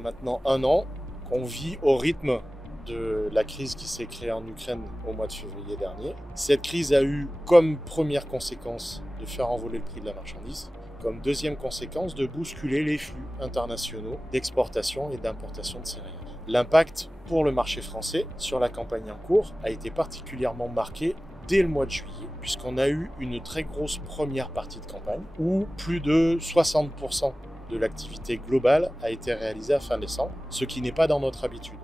a maintenant 1 an qu'on vit au rythme de la crise qui s'est créée en Ukraine au mois de février dernier. Cette crise a eu comme première conséquence de faire envoler le prix de la marchandise, comme deuxième conséquence de bousculer les flux internationaux d'exportation et d'importation de céréales. L'impact pour le marché français sur la campagne en cours a été particulièrement marqué dès le mois de juillet, puisqu'on a eu une très grosse première partie de campagne où plus de 60% de l'activité globale a été réalisée à fin décembre, ce qui n'est pas dans notre habitude.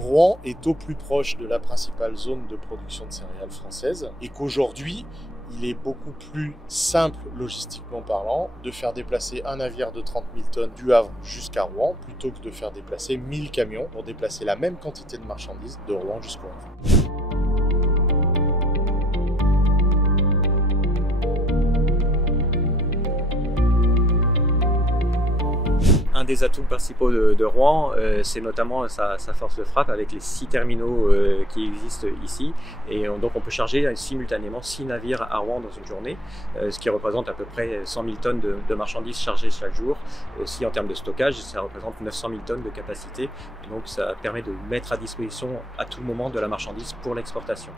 Rouen est au plus proche de la principale zone de production de céréales française et qu'aujourd'hui, il est beaucoup plus simple, logistiquement parlant, de faire déplacer un navire de 30 000 tonnes du Havre jusqu'à Rouen plutôt que de faire déplacer 1000 camions pour déplacer la même quantité de marchandises de Rouen jusqu'au Havre. Un des atouts principaux de Rouen, c'est notamment sa force de frappe avec les 6 terminaux qui existent ici. Et donc on peut charger simultanément 6 navires à Rouen dans une journée, ce qui représente à peu près 100 000 tonnes de marchandises chargées chaque jour. Aussi en termes de stockage, ça représente 900 000 tonnes de capacité. Donc ça permet de mettre à disposition à tout moment de la marchandise pour l'exportation.